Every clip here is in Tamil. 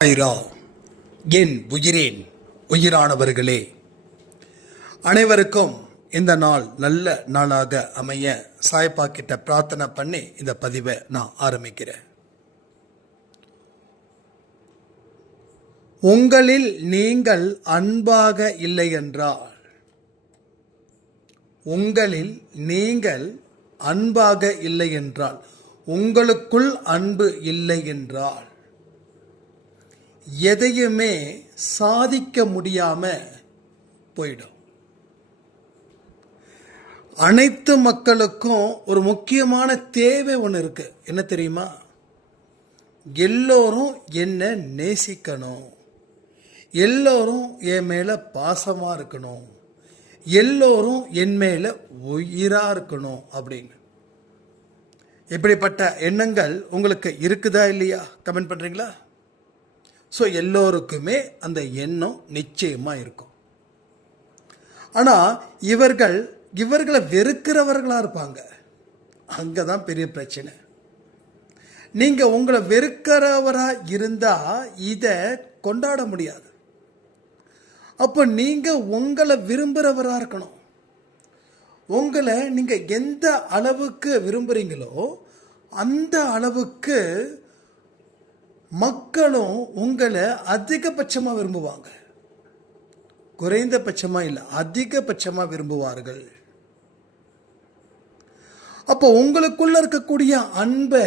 ஐரா என் உயிரேன் உயிரானவர்களே. அனைவருக்கும் இந்த நாள் நல்ல நாளாக அமைய சாய்ப்பா கிட்ட பிரார்த்தனை பண்ணி இந்த பதிவை நான் ஆரம்பிக்கிறேன். உங்களில் நீங்கள் அன்பாக இல்லை என்றால் உங்களில் நீங்கள் அன்பாக இல்லை என்றால் உங்களுக்குள் அன்பு இல்லை என்றால் எதையுமே சாதிக்க முடியாம போயிடும். அனைத்து மக்களுக்கும் ஒரு முக்கியமான தேவை ஒன்று இருக்கு. என்ன தெரியுமா? எல்லோரும் என்ன நேசிக்கணும். எல்லோரும் என் மேல பாசமா இருக்கணும். எல்லோரும் என் மேல உயிரா இருக்கணும் அப்படின்னு. இப்படிப்பட்ட எண்ணங்கள் உங்களுக்கு இருக்குதா இல்லையா? கமெண்ட் பண்றீங்களா? ஸோ எல்லோருக்குமே அந்த எண்ணம் நிச்சயமாக இருக்கும். ஆனால் இவர்கள் இவர்களை வெறுக்கிறவர்களாக இருப்பாங்க. அங்கே தான் பெரிய பிரச்சனை. நீங்கள் உங்களை வெறுக்கிறவராக இருந்தால் இதை கொண்டாட முடியாது. அப்போ நீங்கள் உங்களை விரும்புகிறவராக இருக்கணும். உங்களை நீங்கள் எந்த அளவுக்கு விரும்புறீங்களோ அந்த அளவுக்கு மக்களும் உங்களை அதிகபட்சமாக விரும்புவாங்க. குறைந்தபட்சமாக இல்லை அதிகபட்சமாக விரும்புவார்கள். அப்போ உங்களுக்குள்ள இருக்கக்கூடிய அன்பை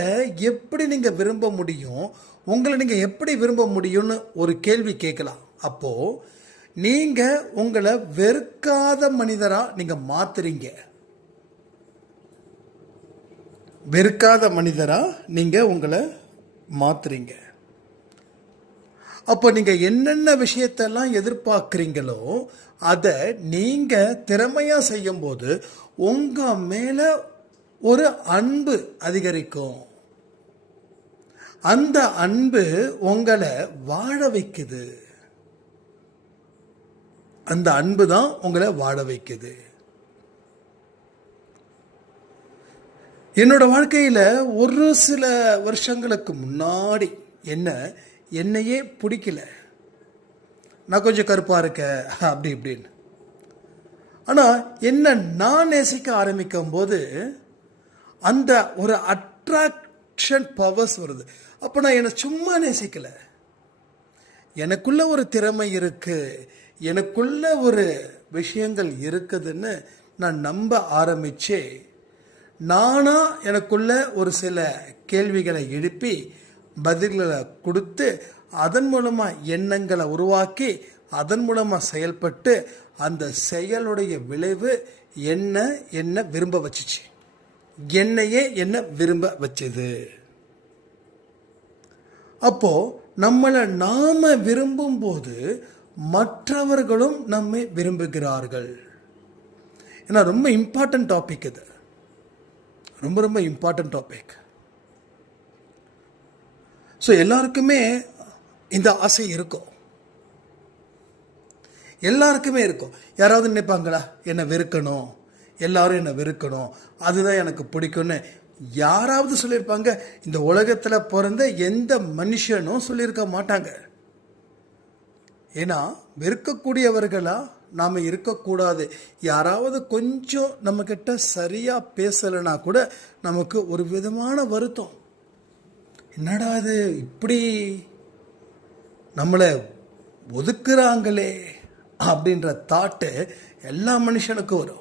எப்படி நீங்கள் விரும்ப முடியும் உங்களை நீங்கள் எப்படி விரும்ப முடியும்னு ஒரு கேள்வி கேட்கலாம். அப்போது நீங்கள் உங்களை வெறுக்காத மனிதராக நீங்கள் மாத்துறீங்க. வெறுக்காத மனிதராக நீங்கள் உங்களை மாத்துறீங்க. அப்போ நீங்க என்னென்ன விஷயத்தெல்லாம் எதிர்பார்க்குறீங்களோ அதை நீங்க திறமையா செய்யும்போது உங்க மேல ஒரு அன்பு அதிகரிக்கும். அந்த அன்பு உங்களை வாழ வைக்குது. அந்த அன்பு தான் உங்களை வாழ வைக்குது. என்னோட வாழ்க்கையில் ஒரு சில வருஷங்களுக்கு முன்னாடி என்ன என்னையே பிடிக்கல. நான் கொஞ்சம் கருப்பாக இருக்க அப்படி இப்படின்னு. ஆனால் என்ன நான் நேசிக்க ஆரம்பிக்கும் போது அந்த ஒரு அட்ராக்ஷன் பவர்ஸ் வருது. அப்போ நான் என்னை சும்மா நேசிக்கல. எனக்குள்ள ஒரு திறமை இருக்கு எனக்குள்ள ஒரு விஷயங்கள் இருக்குதுன்னு நான் நம்ப ஆரம்பிச்சே நானாக எனக்குள்ள ஒரு சில கேள்விகளை எழுப்பி பதில்களை கொடுத்து அதன் மூலமாக எண்ணங்களை உருவாக்கி அதன் மூலமாக செயல்பட்டு அந்த செயலுடைய விளைவு என்ன என்ன விரும்ப வச்சுச்சு? என்னையே என்ன விரும்ப வச்சது? அப்போ நம்மளை நாம விரும்பும் போது மற்றவர்களும் நம்மை விரும்புகிறார்கள். ஏன்னா ரொம்ப இம்பார்ட்டன்ட் டாபிக் இது. ரொம்ப ரொம்ப இம்பார்ட்டன்ட் டாபிக் ஸோ எல்லாருக்குமே இந்த ஆசை இருக்கும். எல்லாருக்குமே இருக்கும். யாராவது நினைப்பாங்களா? என்னை வெறுக்கணும். எல்லாரும் என்னை வெறுக்கணும். அதுதான் எனக்கு பிடிக்கும்னு யாராவது சொல்லியிருப்பாங்க. இந்த உலகத்தில் பிறந்த எந்த மனுஷனும் சொல்லியிருக்க மாட்டாங்க. ஏன்னா வெறுக்கக்கூடியவர்களாக நாம் இருக்கக்கூடாது. யாராவது கொஞ்சம் நம்மக்கிட்ட சரியாக பேசலைன்னா கூட நமக்கு ஒரு விதமான வருத்தம். என்னடா இது? இப்படி நம்மளை ஒதுக்குறாங்களே அப்படின்ற தாட்டு எல்லா மனுஷனுக்கும் வரும்.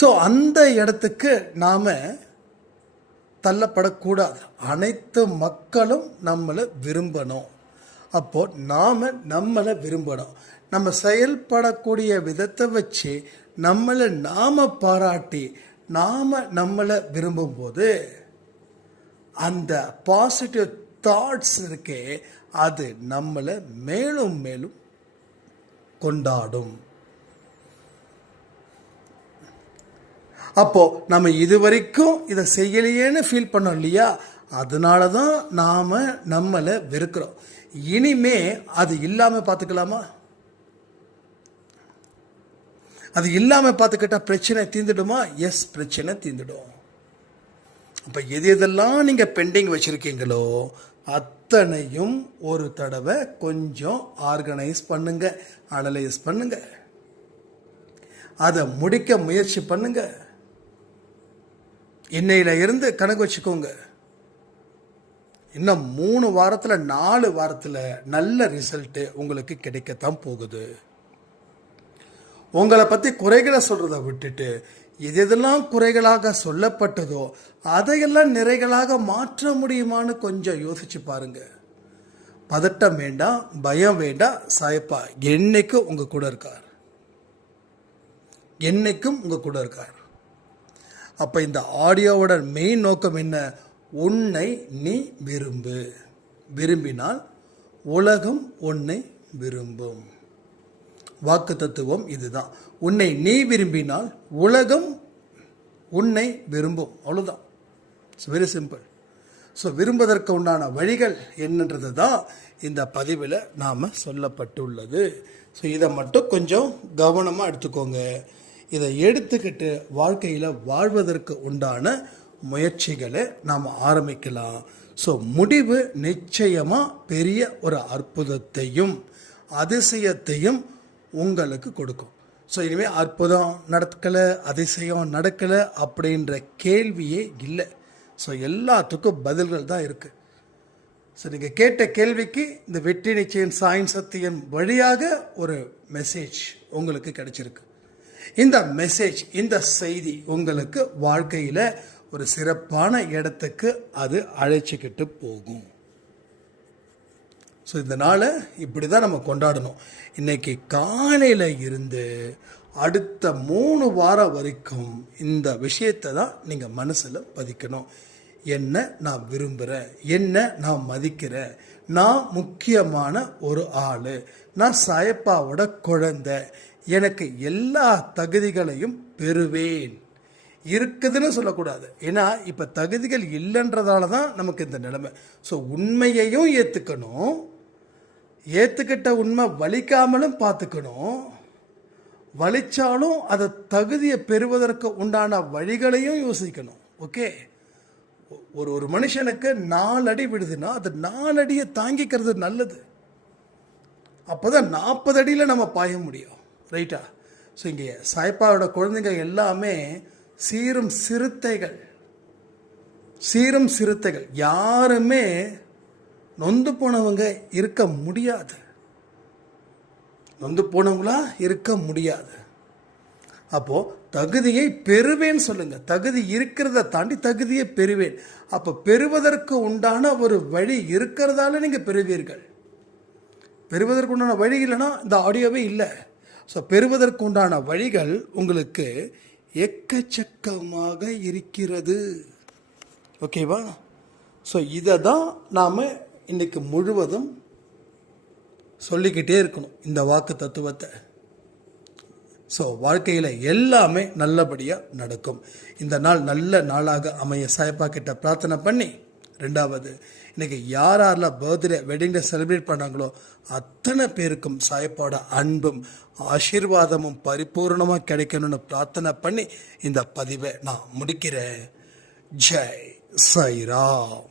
ஸோ அந்த இடத்துக்கு நாம் தள்ளப்படக்கூடாது. அனைத்து மக்களும் நம்மளை விரும்பணும். அப்போ நாம் நம்மளை விரும்பணும். நம்ம செயல்படக்கூடிய விதத்தை வச்சு நம்மளை நாம பாராட்டி நாம் நம்மளை விரும்பும்போது அந்த பாசிட்டிவ் தாட்ஸ் இருக்கே அது நம்மளை மேலும் மேலும் கொண்டாடும். அப்போ நம்ம இது வரைக்கும் இதை செய்யலையேன்னு ஃபீல் பண்ணோம் இல்லையா? அதனால தான் நாம் நம்மளை வெறுக்கிறோம். இனிமே அது இல்லாமல் பார்த்துக்கலாமா? அது இல்லாமல் பார்த்துக்கிட்டா பிரச்சனை தீந்துடுமா எஸ் பிரச்சனை தீர்ந்துடும். அப்போ எது எதெல்லாம் நீங்கள் பெண்டிங் வச்சுருக்கீங்களோ அத்தனையும் ஒரு தடவை கொஞ்சம் ஆர்கனைஸ் பண்ணுங்க. அனலைஸ் பண்ணுங்க. அதை முடிக்க முயற்சி பண்ணுங்க. இன்னையில இருந்து கணக்கு வச்சுக்கோங்க. இன்னும் மூணு வாரத்தில் நாலு வாரத்தில் நல்ல ரிசல்ட்டு உங்களுக்கு கிடைக்கத்தான் போகுது. உங்களை பற்றி குறைகளை சொல்கிறத விட்டுட்டு எது எதெல்லாம் குறைகளாக சொல்லப்பட்டதோ அதையெல்லாம் நிறைகளாக மாற்ற முடியுமான்னு கொஞ்சம் யோசிச்சு பாருங்க. பதட்டம் வேண்டாம் பயம் வேண்டாம் சாயப்பா என்னைக்கும் உங்கள் கூட இருக்கார். என்னைக்கும் உங்கள் கூட இருக்கார். அப்போ இந்த ஆடியோவோட மெயின் நோக்கம் என்ன? உன்னை நீ விரும்பு. விரும்பினால் உலகம் உன்னை விரும்பும். வாக்கு தத்துவம் இதுதான். உன்னை நீ விரும்பினால் உலகம் உன்னை விரும்பும். அவ்வளோதான் இட்ஸ் வெரி சிம்பிள் ஸோ விரும்புவதற்கு உண்டான வழிகள் என்னன்றது தான் இந்த பதிவில் நாம் சொல்லப்பட்டுள்ளது. ஸோ இதை மட்டும் கொஞ்சம் கவனமாக எடுத்துக்கோங்க. இதை எடுத்துக்கிட்டு வாழ்க்கையில் வாழ்வதற்கு உண்டான முயற்சிகளை நாம் ஆரம்பிக்கலாம். ஸோ முடிவு நிச்சயமாக பெரிய ஒரு அற்புதத்தையும் அதிசயத்தையும் உங்களுக்கு கொடுக்கும். ஸோ இனிமேல் அற்புதம் நடக்கலை அதிசயம் நடக்கலை அப்படின்ற கேள்வியே இல்லை. ஸோ எல்லாத்துக்கும் பதில்கள் தான் இருக்குது ஸோ நீங்கள் கேட்ட கேள்விக்கு இந்த வெற்றி நிச்சயம் சாயின் சத்தியம் வழியாக ஒரு மெசேஜ் உங்களுக்கு கிடைச்சிருக்கு. இந்த மெசேஜ் இந்த செய்தி உங்களுக்கு வாழ்க்கையில் ஒரு சிறப்பான இடத்துக்கு அது அழைச்சிக்கிட்டு போகும். ஸோ இந்த நாளை இப்படி தான் நம்ம கொண்டாடணும். இன்னைக்கு காலையில் இருந்து அடுத்த மூணு வாரம் வரைக்கும் இந்த விஷயத்தை தான் நீங்கள் மனசில் பதிக்கணும். என்ன நான் விரும்புகிறேன் என்ன நான் மதிக்கிறேன் நான் முக்கியமான ஒரு ஆள் நான் சாயப்பாவோட குழந்தை எனக்கு எல்லா தகுதிகளையும் பெறுவேன். இருக்குதுன்னு சொல்லக்கூடாது. ஏன்னா இப்போ தகுதிகள் இல்லைன்றதால தான் நமக்கு இந்த நிலைமை. ஸோ உண்மையையும் ஏற்றுக்கணும் ஏற்றுக்கிட்ட உண்மை வலிக்காமலும் பார்த்துக்கணும். வலிச்சாலும் அதை தகுதியை பெறுவதற்கு உண்டான வழிகளையும் யோசிக்கணும். ஓகே? ஒரு ஒரு மனுஷனுக்கு நாலடி விடுதுன்னா அது நாலடியை தாங்கிக்கிறது நல்லது. அப்போதான் நாற்பது அடியில் நம்ம பாய முடியும். ரைட்டா? ஸோ இங்கே சாய்ப்பாவோட குழந்தைங்க எல்லாமே சீரும் சிறுத்தைகள். சீரும் சிறுத்தைகள். யாருமே நொந்து போனவங்க இருக்க முடியாது. நொந்து போனவங்களா இருக்க முடியாது. அப்போ தகுதியை பெறுவேன் சொல்லுங்க. தகுதி இருக்கிறத தாண்டி தகுதியை பெறுவேன். அப்போ பெறுவதற்கு உண்டான ஒரு வழி இருக்கிறதால நீங்க பெறுவீர்கள். பெறுவதற்கு உண்டான வழி இல்லைன்னா இந்த ஆடியோவே இல்லை. ஸோ பெறுவதற்கு உண்டான வழிகள் உங்களுக்கு எக்கச்சக்கமாக இருக்கிறது. ஓகேவா ஸோ இதை தான் நாம் இன்றைக்கு முழுவதும் சொல்லிக்கிட்டே இருக்கணும் இந்த வாக்கு தத்துவத்தை. ஸோ வாழ்க்கையில் எல்லாமே நல்லபடியாக நடக்கும். இந்த நாள் நல்ல நாளாக அமைய சாயப்பா கிட்ட பிரார்த்தனை பண்ணி ரெண்டாவது இன்றைக்கி யார் யாரில் பர்த்டே வெட்டிங் டே செலிப்ரேட் பண்ணாங்களோ அத்தனை பேருக்கும் சாயப்பாவோட அன்பும் ஆசீர்வாதமும் பரிபூர்ணமாக கிடைக்கணும்னு பிரார்த்தனை பண்ணி இந்த பதிவை நான் முடிக்கிறேன். ஜெய் சைராம்